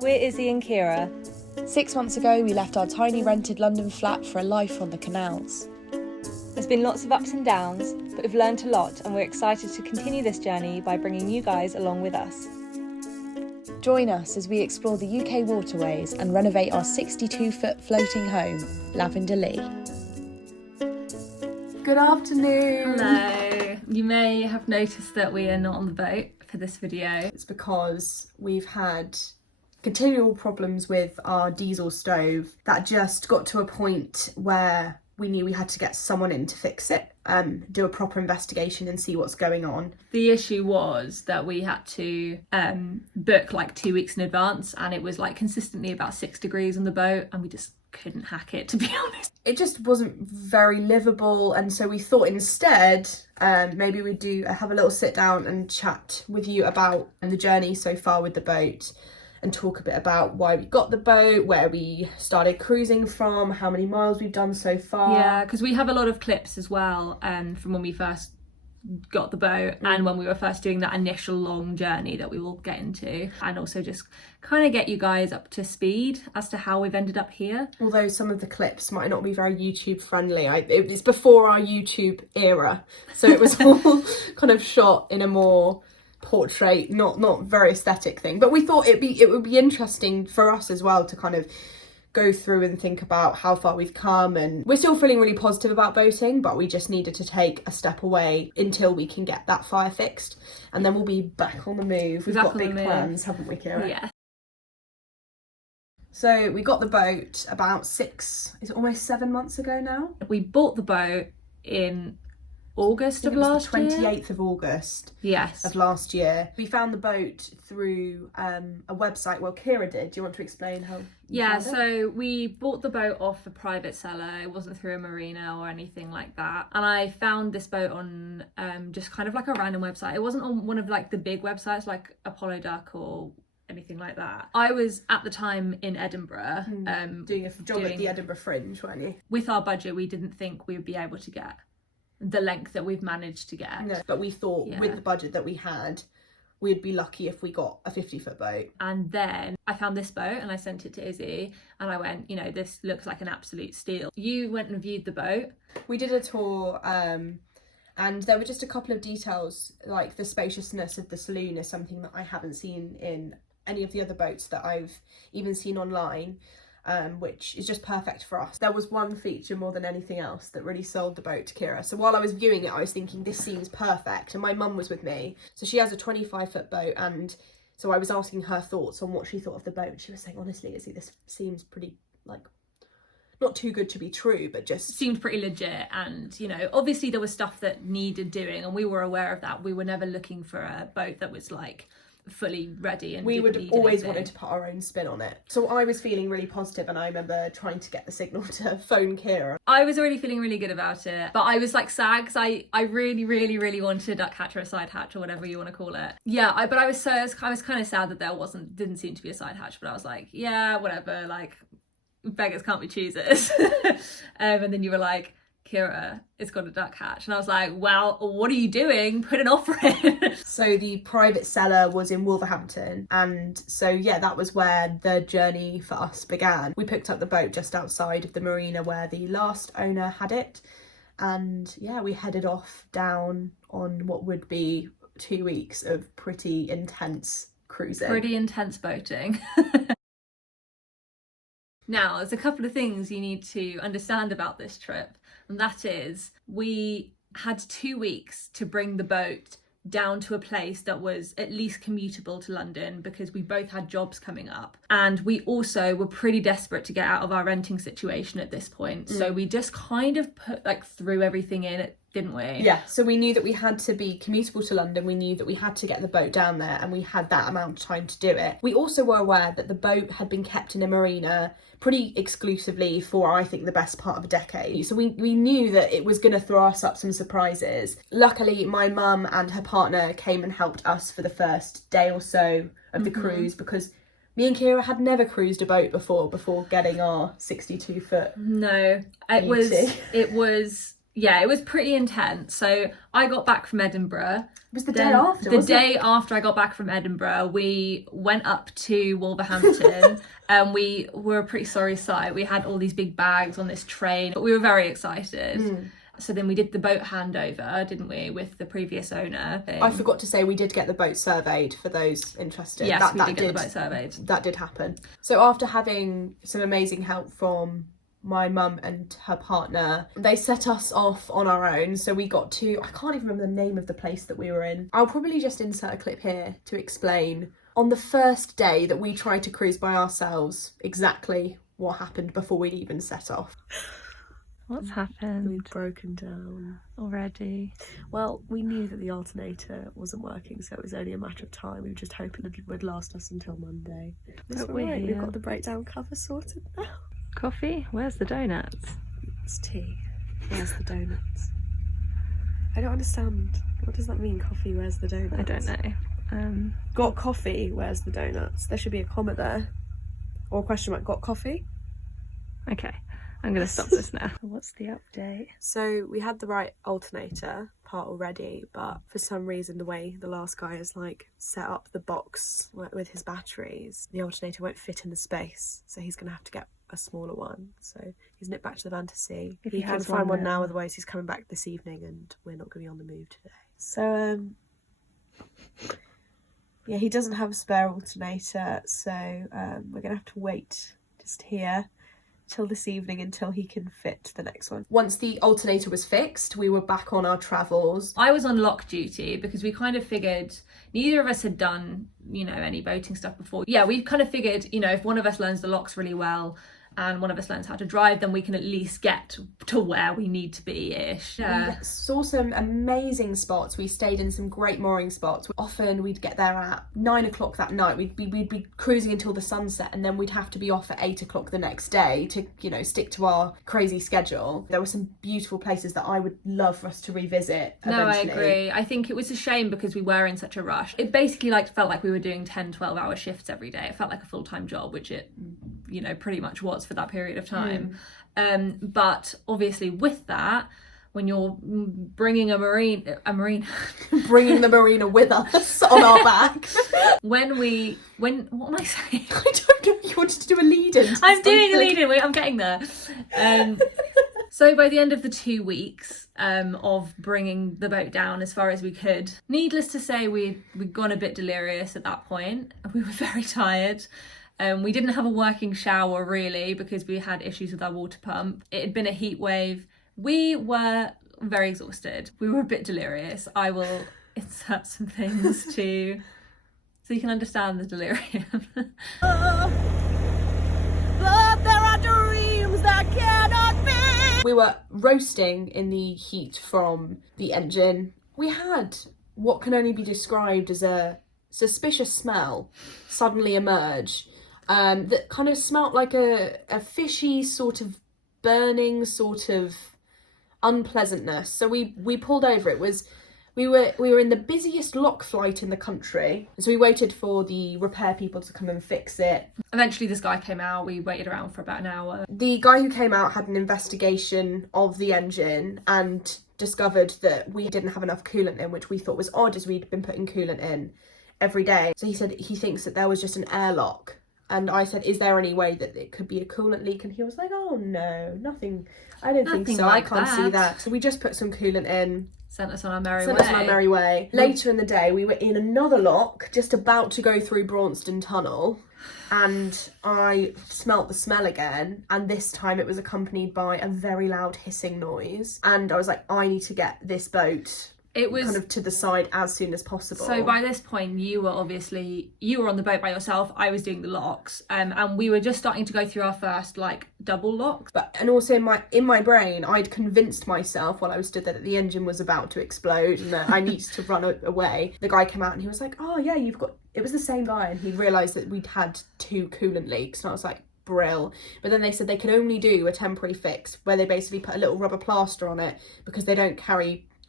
We're Izzie and Ciara. 6 months ago, we left our tiny rented London flat for a life on the canals. There's been lots of ups and downs, but we've learned a lot and we're excited to continue this journey by bringing you guys along with us. Join us as we explore the UK waterways and renovate our 62-foot floating home, Lavender Lee. Good afternoon. Hello. You may have noticed that we are not on the boat for this video. It's because we've had continual problems with our diesel stove that just got to a point where we knew we had to get someone in to fix it, do a proper investigation and see what's going on. The issue was that we had to book like 2 weeks in advance, and it was like consistently about 6 degrees on the boat, and we just couldn't hack it, to be honest. It just wasn't very livable, and so we thought instead maybe we'd have a little sit down and chat with you about the journey so far with the boat, and talk a bit about why we got the boat, where we started cruising from, how many miles we've done so far. Yeah, because we have a lot of clips as well from when we first got the boat and when we were first doing that initial long journey that we will get into, and also just kind of get you guys up to speed as to how we've ended up here. Although some of the clips might not be very YouTube friendly. It's before our YouTube era, so it was all kind of shot in a more portrait, not very aesthetic thing, but we thought it would be interesting for us as well to kind of go through and think about how far we've come. And we're still feeling really positive about boating, but we just needed to take a step away until we can get that fire fixed, and then we'll be back on the move. We've got big plans, haven't we, Ciara? Yeah. So we got the boat about almost 7 months ago now. We bought the boat in August of last year. 28th of August. Yes. Of last year. We found the boat through a website. Well, Ciara did. Do you want to explain how? Yeah, so we bought the boat off a private seller. It wasn't through a marina or anything like that. And I found this boat on just kind of like a random website. It wasn't on one of like the big websites like Apollo Duck or anything like that. I was at the time in Edinburgh doing a job at the Edinburgh Fringe, weren't you? With our budget, we didn't think we would be able to get the length that we've managed to get. No, but we thought with the budget that we had, we'd be lucky if we got a 50-foot boat. And then I found this boat and I sent it to Izzie and I went, this looks like an absolute steal. You went and viewed the boat. We did a tour and there were just a couple of details, like the spaciousness of the saloon is something that I haven't seen in any of the other boats that I've even seen online. Which is just perfect for us. There was one feature more than anything else that really sold the boat to Ciara. So while I was viewing it, I was thinking, this seems perfect. And my mum was with me. So she has a 25-foot boat. And so I was asking her thoughts on what she thought of the boat. She was saying, honestly, Izzie, this seems pretty, not too good to be true, but just seemed pretty legit. And, obviously there was stuff that needed doing. And we were aware of that. We were never looking for a boat that was fully ready, and we would always wanted to put our own spin on it. So I was feeling really positive, and I remember trying to get the signal to phone Ciara. I was already feeling really good about it, but I was sad because I really really wanted a duck hatch or a side hatch or whatever you want to call it. Yeah, but I was kind of sad that there didn't seem to be a side hatch, but I was like, yeah, whatever, beggars can't be choosers. And then you were like, Ciara, it's got a duck hatch. And I was like, well, what are you doing? Put an offer in. So the private seller was in Wolverhampton. And so, yeah, that was where the journey for us began. We picked up the boat just outside of the marina where the last owner had it. And yeah, we headed off down on what would be 2 weeks of pretty intense cruising. Pretty intense boating. Now, there's a couple of things you need to understand about this trip, and that is we had 2 weeks to bring the boat down to a place that was at least commutable to London because we both had jobs coming up, and we also were pretty desperate to get out of our renting situation at this point. So we just kind of threw everything in it, didn't we? Yeah, so we knew that we had to be commutable to London. We knew that we had to get the boat down there, and we had that amount of time to do it. We also were aware that the boat had been kept in a marina pretty exclusively for, I think, the best part of a decade. So we knew that it was going to throw us up some surprises. Luckily, my mum and her partner came and helped us for the first day or so of the cruise, because me and Ciara had never cruised a boat before getting our 62-foot. No, it was Yeah, it was pretty intense. So I got back from Edinburgh. It was the day after, The day after I got back from Edinburgh, we went up to Wolverhampton and we were a pretty sorry sight. We had all these big bags on this train, but we were very excited. So then we did the boat handover, didn't we, with the previous owner. I forgot to say we did get the boat surveyed for those interested. Yes, we did get the boat surveyed. That did happen. So after having some amazing help from my mum and her partner, they set us off on our own. So we got to, I can't even remember the name of the place that we were in. I'll probably just insert a clip here to explain on the first day that we tried to cruise by ourselves exactly what happened before we'd even set off. What's happened? We've broken down already. Well, we knew that the alternator wasn't working, so it was only a matter of time. We were just hoping that it would last us until Monday. It's But all we're right. here. We've got the breakdown cover sorted now. Coffee? Where's the donuts? It's tea. Where's the donuts? I don't understand. What does that mean, coffee? Where's the donuts? I don't know. Got coffee? Where's the donuts? There should be a comma there. Or a question mark. Got coffee? Okay, I'm going to stop this now. What's the update? So we had the right alternator part already, but for some reason the way the last guy has like set up the box with his batteries, the alternator won't fit in the space, so he's going to have to get a smaller one. So he's nipped back to the van to see if he can has find one now, now. otherwise he's coming back this evening and we're not going to be on the move today. So yeah, he doesn't have a spare alternator, so we're going to have to wait just here till this evening until he can fit the next one. Once the alternator was fixed, we were back on our travels. I was on lock duty because we kind of figured neither of us had done, any boating stuff before. Yeah, we kind of figured, if one of us learns the locks really well and one of us learns how to drive, then we can at least get to where we need to be-ish. We saw some amazing spots. We stayed in some great mooring spots. Often we'd get there at 9 o'clock that night. We'd be cruising until the sunset, and then we'd have to be off at 8 o'clock the next day to, stick to our crazy schedule. There were some beautiful places that I would love for us to revisit eventually. No, I agree. I think it was a shame because we were in such a rush. It basically felt like we were doing 10, 12-hour shifts every day. It felt like a full-time job, which it, pretty much was for that period of time. But obviously with that, when you're bringing a marine bringing the marina with us on our back. what am I saying? I don't know, you wanted to do a lead-in. I'm doing a lead-in, wait, I'm getting there. So by the end of the 2 weeks of bringing the boat down as far as we could, needless to say, we'd gone a bit delirious at that point. We were very tired. We didn't have a working shower really because we had issues with our water pump. It had been a heat wave. We were very exhausted. We were a bit delirious. I will insert some things so you can understand the delirium. But there are dreams that cannot be. We were roasting in the heat from the engine. We had what can only be described as a suspicious smell suddenly emerge. That kind of smelt like a fishy sort of burning sort of unpleasantness. So we pulled over. We were in the busiest lock flight in the country. So we waited for the repair people to come and fix it. Eventually this guy came out. We waited around for about an hour. The guy who came out had an investigation of the engine and discovered that we didn't have enough coolant in, which we thought was odd as we'd been putting coolant in every day. So he said he thinks that there was just an airlock. And I said, is there any way that it could be a coolant leak? And he was like, oh no, nothing. I don't think so. Like I can't see that. So we just put some coolant in. Sent us on our merry way. Later in the day, we were in another lock, just about to go through Braunston Tunnel. And I smelt the smell again. And this time it was accompanied by a very loud hissing noise. And I was like, I need to get this boat It was kind of to the side as soon as possible. So by this point, you were on the boat by yourself. I was doing the locks, and we were just starting to go through our first double locks. And also in my brain, I'd convinced myself while I was stood there that the engine was about to explode and that I needed to run away. The guy came out and he was like, "Oh yeah, it was the same guy," and he realised that we'd had 2 coolant leaks, and I was like, brill. But then they said they could only do a temporary fix where they basically put a little rubber plaster on it because they're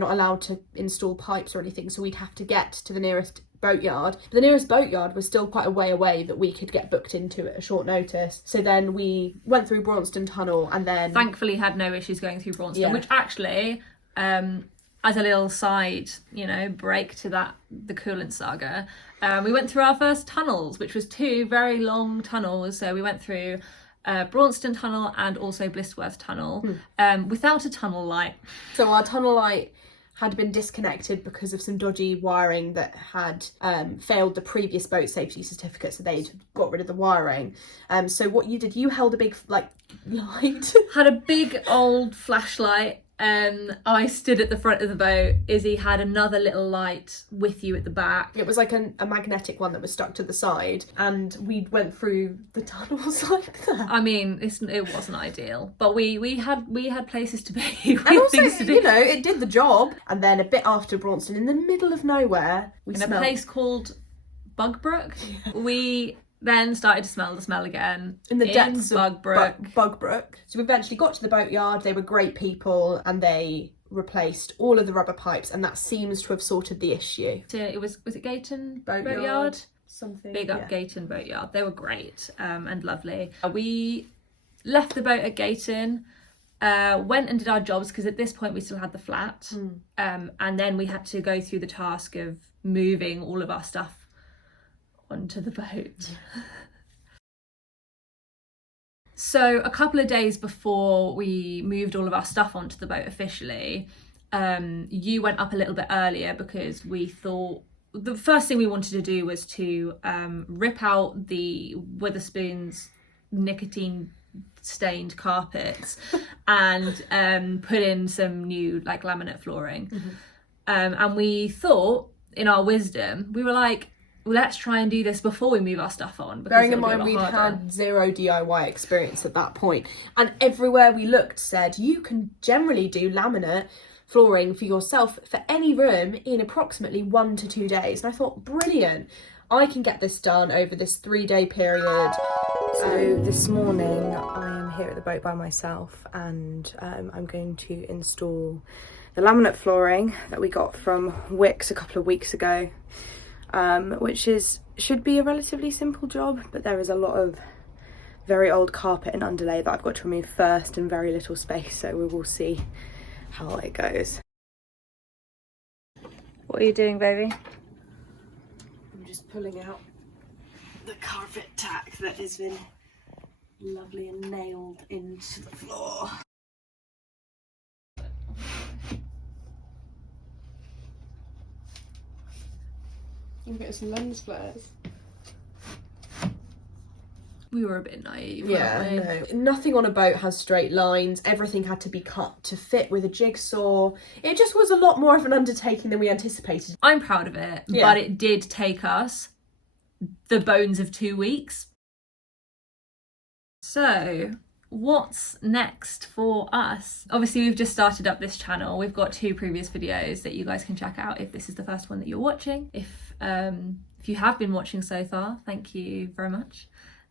not allowed to install pipes or anything, so we'd have to get to the nearest boatyard. But the nearest boatyard was still quite a way away that we could get booked into at a short notice. So then we went through Braunston Tunnel and then... Thankfully had no issues going through Braunston, Yeah. which actually, as a little side, you know, break to the coolant saga, we went through our first tunnels, which was 2 very long tunnels. So we went through Braunston Tunnel and also Blissworth Tunnel without a tunnel light. So our tunnel light had been disconnected because of some dodgy wiring that had failed the previous boat safety certificate, so they'd got rid of the wiring. So what you did, you held a big like light. Had a big old flashlight. I stood at the front of the boat. Izzie had another little light with you at the back. It was like a magnetic one that was stuck to the side, and we went through the tunnels like that. I mean, it wasn't ideal, but we had places to be. We And had also, things to do. you know, it did the job. And then a bit after Braunston, in the middle of nowhere, we In a smelled... place called Bugbrook. We then started to smell the smell again in the depths of Bugbrook. Bugbrook. So we eventually got to the boatyard. They were great people, and they replaced all of the rubber pipes, and that seems to have sorted the issue. It was it Gayton Boatyard? Something. Big up yeah. Gayton Boatyard. They were great and lovely. We left the boat at Gayton, went and did our jobs because at this point we still had the flat, and then we had to go through the task of moving all of our stuff onto the boat. So a couple of days before we moved all of our stuff onto the boat officially, you went up a little bit earlier because we thought the first thing we wanted to do was to rip out the Witherspoon's nicotine stained carpets and put in some new like laminate flooring. And we thought, in our wisdom, we were like, let's try and do this before we move our stuff on. Bearing in mind we'd had 0 DIY experience at that point, and everywhere we looked said you can generally do laminate flooring for yourself for any room in approximately 1 to 2 days. And I thought, brilliant, I can get this done over this 3-day period. So this morning I am here at the boat by myself, and I'm going to install the laminate flooring that we got from Wix a couple of weeks ago. Which should be a relatively simple job, but there is a lot of very old carpet and underlay that I've got to remove first and very little space, so we will see how it goes. What are you doing, baby? I'm just pulling out the carpet tack that has been lovely and nailed into the floor. You can get some lens flares. We were a bit naive. Yeah, weren't we? no. Nothing on a boat has straight lines. Everything had to be cut to fit with a jigsaw. It just was a lot more of an undertaking than we anticipated. I'm proud of it, Yeah. but it did take us the bones of 2 weeks. So, what's next for us? Obviously, we've just started up this channel. We've got 2 previous videos that you guys can check out if this is the first one that you're watching. If you have been watching so far, thank you very much.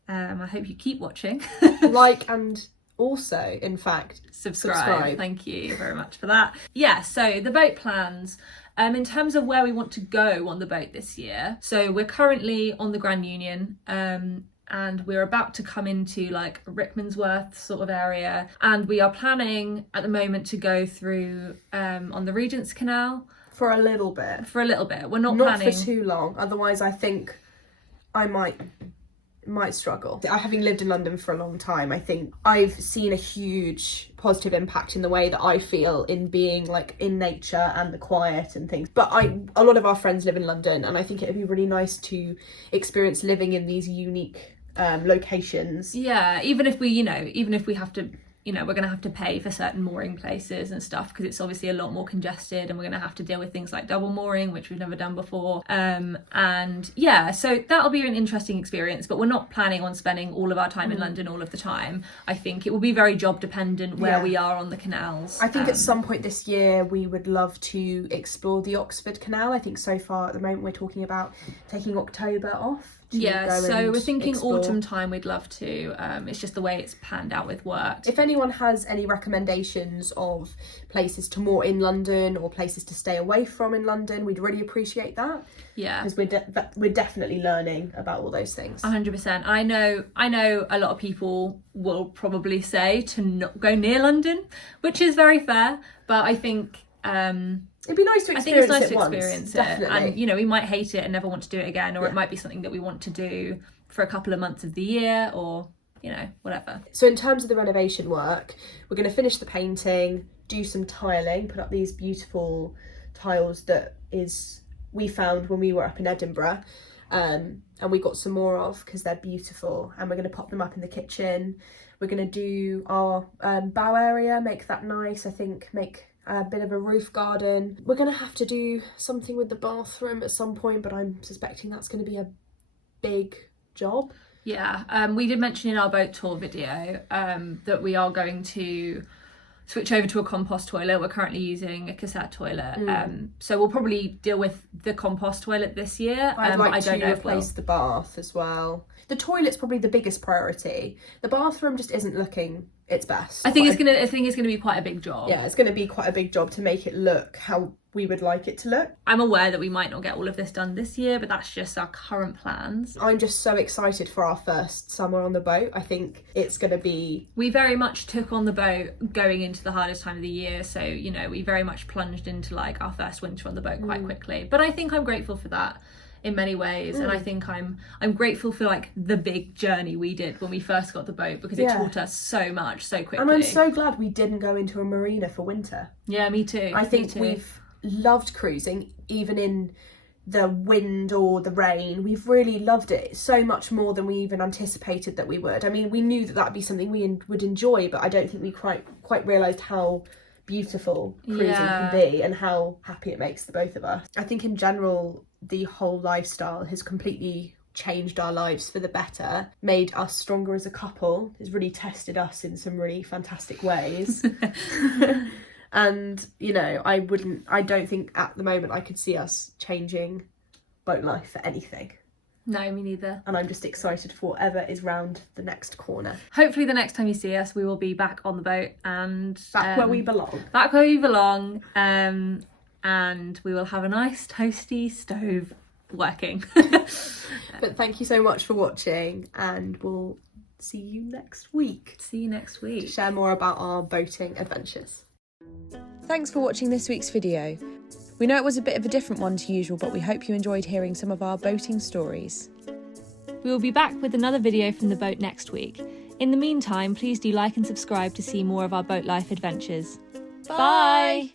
I hope you keep watching. Like, and also, in fact, subscribe. Thank you very much for that. Yeah, so the boat plans. In terms of where we want to go on the boat this year. So we're currently on the Grand Union, and we're about to come into like Rickmansworth sort of area, and we are planning at the moment to go through on the Regent's Canal for a little bit. We're not planning for too long, otherwise I think I might struggle. Having lived in London for a long time, I think I've seen a huge positive impact in the way that I feel in being like in nature and the quiet and things. But a lot of our friends live in London, and I think it would be really nice to experience living in these unique locations. Yeah, even if we have to, we're going to have to pay for certain mooring places and stuff, because it's obviously a lot more congested, and we're going to have to deal with things like double mooring, which we've never done before. And yeah, so that'll be an interesting experience, but we're not planning on spending all of our time in London all of the time. I think it will be very job dependent where we are on the canals. I think at some point this year we would love to explore the Oxford Canal. I think so far at the moment we're talking about taking October off to Yeah, go so and we're thinking explore. autumn time we'd love to. It's just the way it's panned out with work. If anyone has any recommendations of places to moor in London or places to stay away from in London, we'd really appreciate that. Yeah. Because we're definitely learning about all those things. 100%. I know a lot of people will probably say to not go near London, which is very fair, but I think It'd be nice to experience I think it's nice it to once, experience it. definitely. And, you know, we might hate it and never want to do it again, or Yeah. it might be something that we want to do for a couple of months of the year, or, you know, whatever. So in terms of the renovation work, we're going to finish the painting, do some tiling, put up these beautiful tiles that we found when we were up in Edinburgh, and we got some more of because they're beautiful, and we're going to pop them up in the kitchen. We're going to do our bow area, make that nice, I think, make a bit of a roof garden. We're going to have to do something with the bathroom at some point, but I'm suspecting that's going to be a big job. Yeah, we did mention in our boat tour video that we are going to switch over to a compost toilet. We're currently using a cassette toilet, so we'll probably deal with the compost toilet this year. I'd like I don't to know replace the bath as well. The toilet's probably the biggest priority. The bathroom just isn't looking its best. I think it's gonna be quite a big job. Yeah, it's going to be quite a big job to make it look how we would like it to look. I'm aware that we might not get all of this done this year, but that's just our current plans. I'm just so excited for our first summer on the boat. I think it's going to be... We very much took on the boat going into the hardest time of the year, so, you know, we very much plunged into like our first winter on the boat quite quickly. But I think I'm grateful for that in many ways, and I think I'm grateful for like the big journey we did when we first got the boat, because it taught us so much so quickly. And I'm so glad we didn't go into a marina for winter. Yeah, me too. I think we've loved cruising, even in the wind or the rain. We've really loved it so much more than we even anticipated that we would. I mean, we knew that that'd be something we would enjoy, but I don't think we quite realised how beautiful cruising can be and how happy it makes the both of us. I think in general, the whole lifestyle has completely changed our lives for the better, made us stronger as a couple, has really tested us in some really fantastic ways. And, you know, I don't think at the moment I could see us changing boat life for anything. No, me neither. And I'm just excited for whatever is round the next corner. Hopefully the next time you see us, we will be back on the boat and... Back where we belong. Back where we belong. And we will have a nice toasty stove working. But thank you so much for watching, and we'll see you next week. See you next week. Share more about our boating adventures. Thanks for watching this week's video. We know it was a bit of a different one to usual, but we hope you enjoyed hearing some of our boating stories. We will be back with another video from the boat next week. In the meantime, please do like and subscribe to see more of our boat life adventures. Bye!